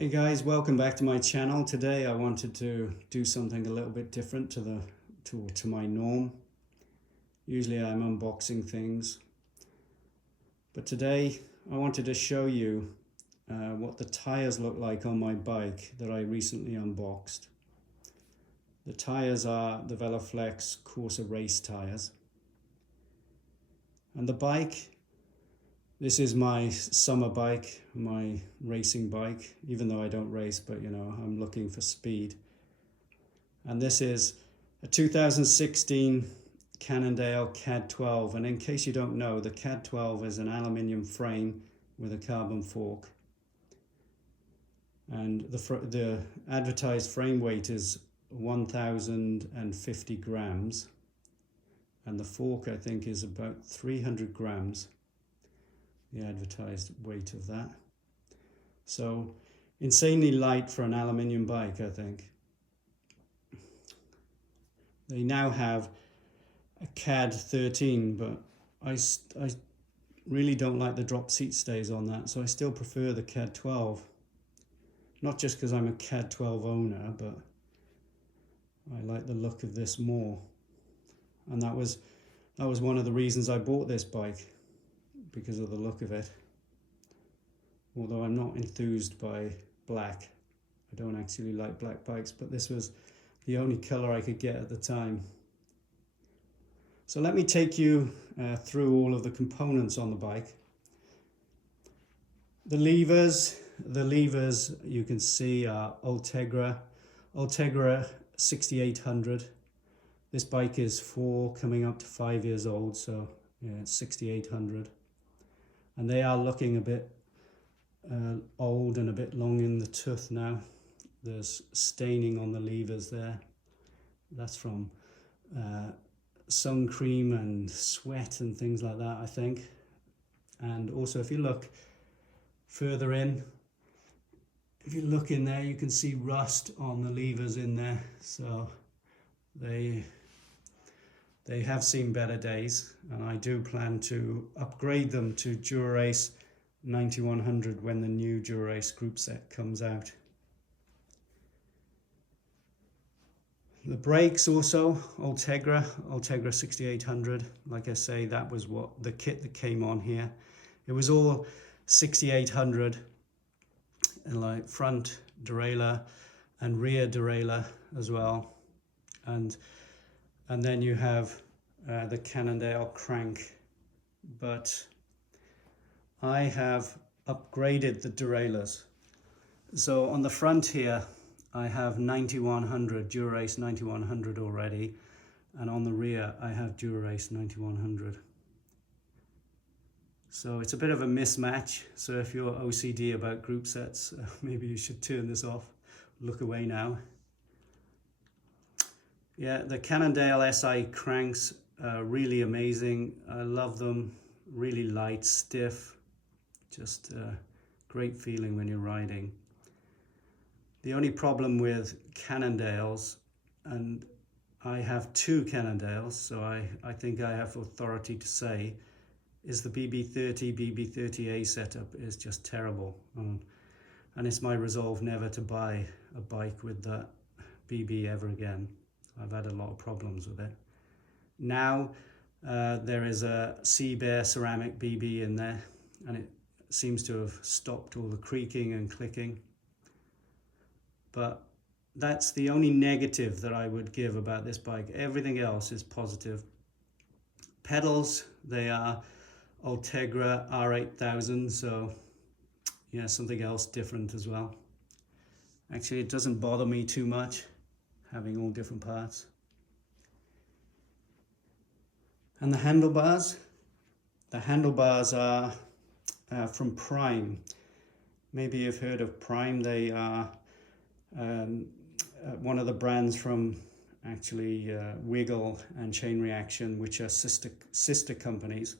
Hey guys, welcome back to my channel. Today I wanted to do something a little bit different to my norm. Usually I'm unboxing things, but today I wanted to show you what the tires look like on my bike that I recently unboxed. The tires are the Veloflex Corsa race tires, and the bike, this is my summer bike, my racing bike, even though I don't race, but you know, I'm looking for speed. And this is a 2016 Cannondale Caad12. And in case you don't know, the Caad12 is an aluminium frame with a carbon fork. And the advertised frame weight is 1,050 grams. And the fork, I think, is about 300 grams. The advertised weight of that. So insanely light for an aluminium bike, I think. They now have a Caad13, but I really don't like the drop seat stays on that, so I still prefer the Caad12. Not just because I'm a Caad12 owner, but I like the look of this more. And that was one of the reasons I bought this bike, because of the look of it. Although I'm not enthused by black. I don't actually like black bikes, but this was the only color I could get at the time. So let me take you through all of the components on the bike. The levers you can see are Ultegra 6800. This bike is coming up to 5 years old, so yeah, it's 6800. And they are looking a bit old and a bit long in the tooth now. There's staining on the levers there. That's from sun cream and sweat and things like that, I think. And also, if you look further in, if you look in there, you can see rust on the levers in there. So they have seen better days, and I do plan to upgrade them to Dura-Race 9100 when the new Dura-Race group set comes out. The brakes also, Ultegra 6800. Like I say, that was what the kit that came on here. It was all 6800, and like front derailleur and rear derailleur as well. And then you have the Cannondale crank, but I have upgraded the derailleurs. So on the front here, I have 9100, Dura-Race 9100 already, and on the rear, I have Dura-Race 9100. So it's a bit of a mismatch. So if you're OCD about group sets, maybe you should turn this off, look away now. Yeah, the Cannondale SI cranks are really amazing. I love them. Really light, stiff, just great feeling when you're riding. The only problem with Cannondales, and I have two Cannondales, so I think I have authority to say, is the BB30, BB30A setup is just terrible. And it's my resolve never to buy a bike with that BB ever again. I've had a lot of problems with it. Now there is a Seabear ceramic BB in there, and it seems to have stopped all the creaking and clicking. But that's the only negative that I would give about this bike. Everything else is positive. Pedals, they are Ultegra R8000, so yeah, something else different as well. Actually, it doesn't bother me too much having all different parts. And the handlebars are from Prime. Maybe you've heard of Prime. They are one of the brands from actually Wiggle and Chain Reaction, which are sister companies.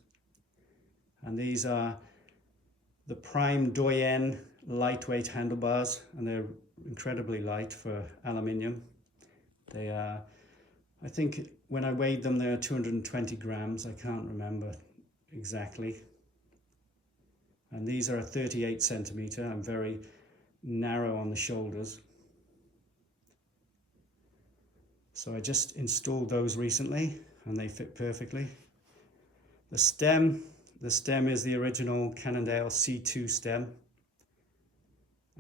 And these are the Prime Doyen lightweight handlebars, and they're incredibly light for aluminium. They are, I think when I weighed them, they are 220 grams. I can't remember exactly. And these are a 38 centimeter. I'm very narrow on the shoulders. So I just installed those recently and they fit perfectly. The stem is the original Cannondale C2 stem,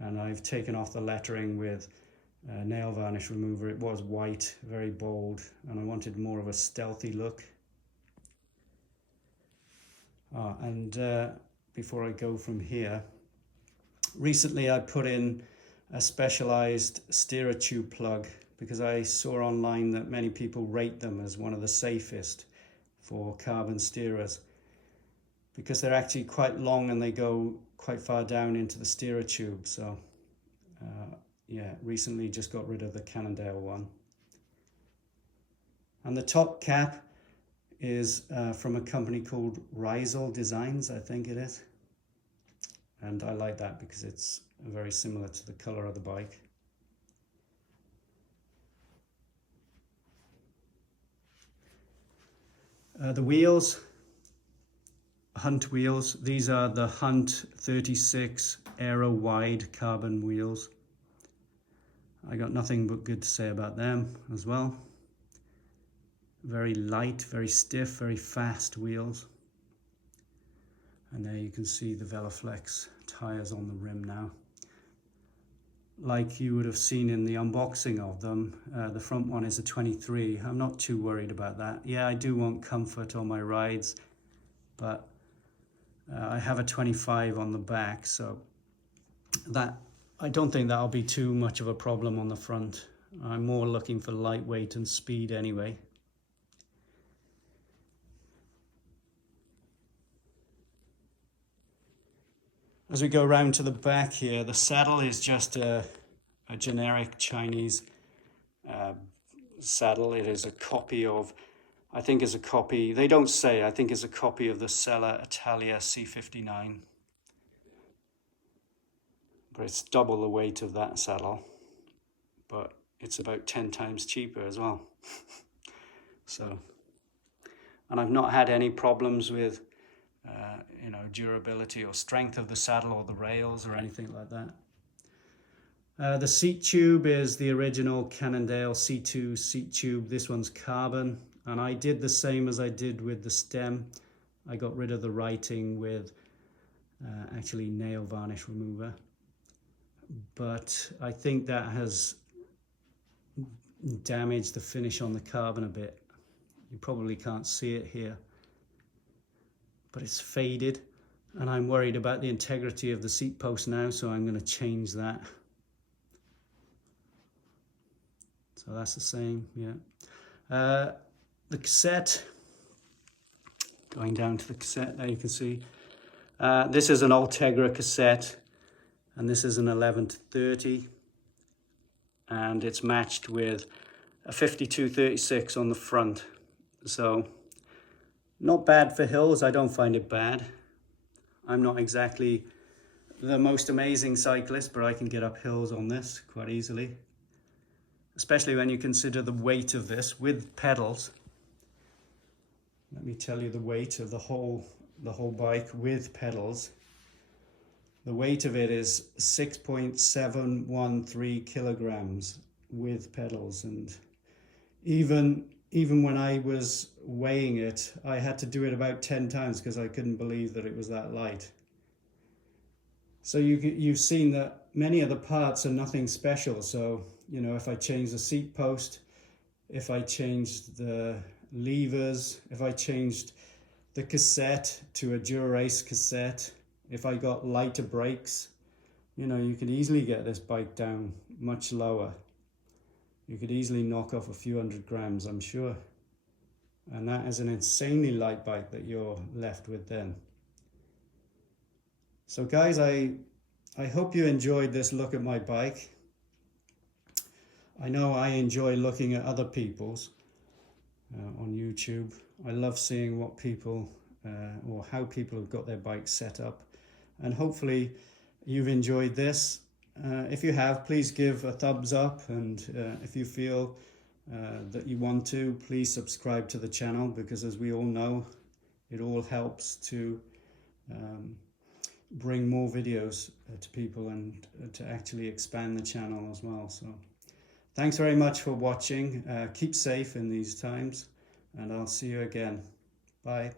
and I've taken off the lettering with nail varnish remover. It was white, very bold, and I wanted more of a stealthy look. Before I go from here, recently I put in a specialized steerer tube plug because I saw online that many people rate them as one of the safest for carbon steerers, because they're actually quite long and they go quite far down into the steerer tube. So yeah, recently just got rid of the Cannondale one. And the top cap is from a company called Rizal Designs, I think it is. And I like that because it's very similar to the color of the bike. The wheels, Hunt wheels. These are the Hunt 36 Aero Wide carbon wheels. I got nothing but good to say about them as well. Very light, very stiff, very fast wheels. And there you can see the Veloflex tires on the rim now. Like you would have seen in the unboxing of them, the front one is a 23. I'm not too worried about that. Yeah, I do want comfort on my rides, but I have a 25 on the back, so that I don't think that'll be too much of a problem on the front. I'm more looking for lightweight and speed anyway. As we go around to the back here, the saddle is just a generic Chinese saddle. It is a copy of, I think is a copy, they don't say, I think it's a copy of the Sella Italia C59. But it's double the weight of that saddle. But it's about 10 times cheaper as well. So, and I've not had any problems with durability or strength of the saddle or the rails or anything like that. The seat tube is the original Cannondale C2 seat tube. This one's carbon, and I did the same as I did with the stem. I got rid of the writing with actually nail varnish remover, but I think that has damaged the finish on the carbon a bit. You probably can't see it here, but it's faded, and I'm worried about the integrity of the seat post now, so I'm going to change that. So that's the same, yeah. The cassette, going down to the cassette, there you can see. This is an Ultegra cassette, and this is an 11-30, and it's matched with a 52-36 on the front. So not bad for hills. I don't find it bad. I'm not exactly the most amazing cyclist, but I can get up hills on this quite easily, especially when you consider the weight of this with pedals. Let me tell you the weight of the whole bike with pedals. The weight of it is 6.713 kilograms with pedals, and even when I was weighing it, I had to do it about 10 times because I couldn't believe that it was that light. So you've seen that many of the parts are nothing special. So, you know, if I change the seat post, if I changed the levers, if I changed the cassette to a Dura-Ace cassette, if I got lighter brakes, you know, you could easily get this bike down much lower. You could easily knock off a few 100 grams, I'm sure. And that is an insanely light bike that you're left with then. So guys, I hope you enjoyed this look at my bike. I know I enjoy looking at other people's on YouTube. I love seeing what people or how people have got their bikes set up. And hopefully you've enjoyed this. If you have, please give a thumbs up, and if you feel that you want to, please subscribe to the channel, because as we all know, it all helps to bring more videos to people and to actually expand the channel as well. So thanks very much for watching. Keep safe in these times, and I'll see you again. Bye.